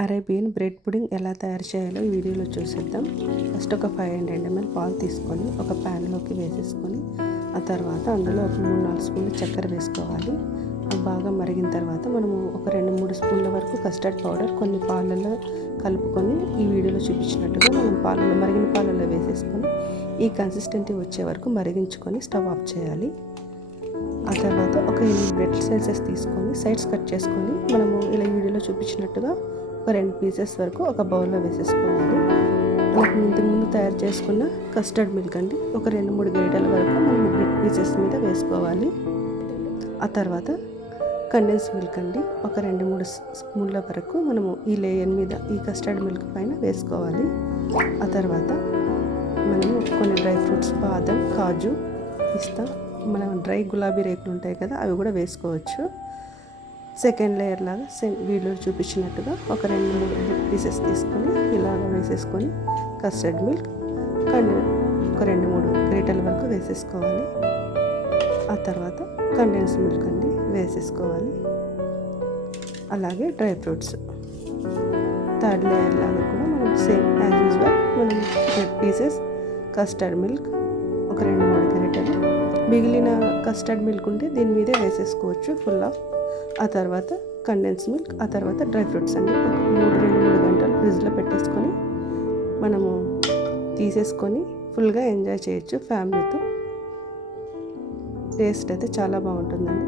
Arabian bread pudding ఎలా తయారు చేయాలో ఈ వీడియోలో చూసేద్దాం. ఫస్ట్ ఒక 500 ml పాలు తీసుకొని ఒక ప్యాన్లోకి వేసేసుకొని ఆ తర్వాత అందులో ఒక 3-4 స్పూన్లు చక్కెర వేసుకోవాలి. అది బాగా మరిగిన తర్వాత మనము ఒక 2-3 స్పూన్ల వరకు కస్టర్డ్ పౌడర్ కొన్ని పాలల్లో కలుపుకొని ఈ వీడియోలో చూపించినట్టుగా మనం మరిగిన పాలల్లో వేసేసుకొని ఈ కన్సిస్టెన్సీ వచ్చే వరకు మరిగించుకొని స్టవ్ ఆఫ్ చేయాలి. ఆ తర్వాత ఒక 8 బ్రెడ్ స్లైసెస్ తీసుకొని సైడ్స్ కట్ చేసుకొని మనము ఇలా ఈ వీడియోలో చూపించినట్టుగా ఒక 2 పీసెస్ వరకు ఒక బౌల్లో వేసేసుకోవాలి. మనకు ముందు తయారు చేసుకున్న కస్టర్డ్ మిల్క్ అండి ఒక 2-3 గరిటెల వరకు మనం బ్రెడ్ పీసెస్ మీద వేసుకోవాలి. ఆ తర్వాత కండెన్స్ మిల్క్ అండి ఒక 2-3 స్పూన్ల వరకు మనము ఈ లేయర్ మీద ఈ కస్టర్డ్ మిల్క్ పైన వేసుకోవాలి. ఆ తర్వాత మనము కొన్ని డ్రై ఫ్రూట్స్ బాదం, కాజు, పిస్తా, మన డ్రై గులాబీ రేకులు ఉంటాయి కదా అవి కూడా వేసుకోవచ్చు. సెకండ్ లేయర్ లాగా సేమ్ వీడియోలో చూపించినట్టుగా ఒక 2-3 పీసెస్ తీసుకొని ఇలాగ వేసేసుకొని కస్టర్డ్ మిల్క్ ఒక 2-3 గరిటెల వరకు వేసేసుకోవాలి. ఆ తర్వాత కండెన్స్ మిల్క్ అండి వేసేసుకోవాలి. అలాగే డ్రై ఫ్రూట్స్ థర్డ్ లేయర్ లాగా కూడా మనం సేమ్ యాజ్ యూజువల్ మనం బ్రెడ్ పీసెస్, కస్టర్డ్ మిల్క్ ఒక 2-3 గరిటెలు, మిగిలిన కస్టర్డ్ మిల్క్ ఉంటే దీని మీదే వేసేసుకోవచ్చు ఫుల్ ఆఫ్. ఆ తర్వాత కండెన్స్ మిల్క్, ఆ తర్వాత డ్రై ఫ్రూట్స్ అండి ఒక 2-3 గంటలు ఫ్రిడ్జ్లో పెట్టేసుకొని మనము తీసేసుకొని ఫుల్గా ఎంజాయ్ చేయొచ్చు ఫ్యామిలీతో. టేస్ట్ అయితే చాలా బాగుంటుందండి.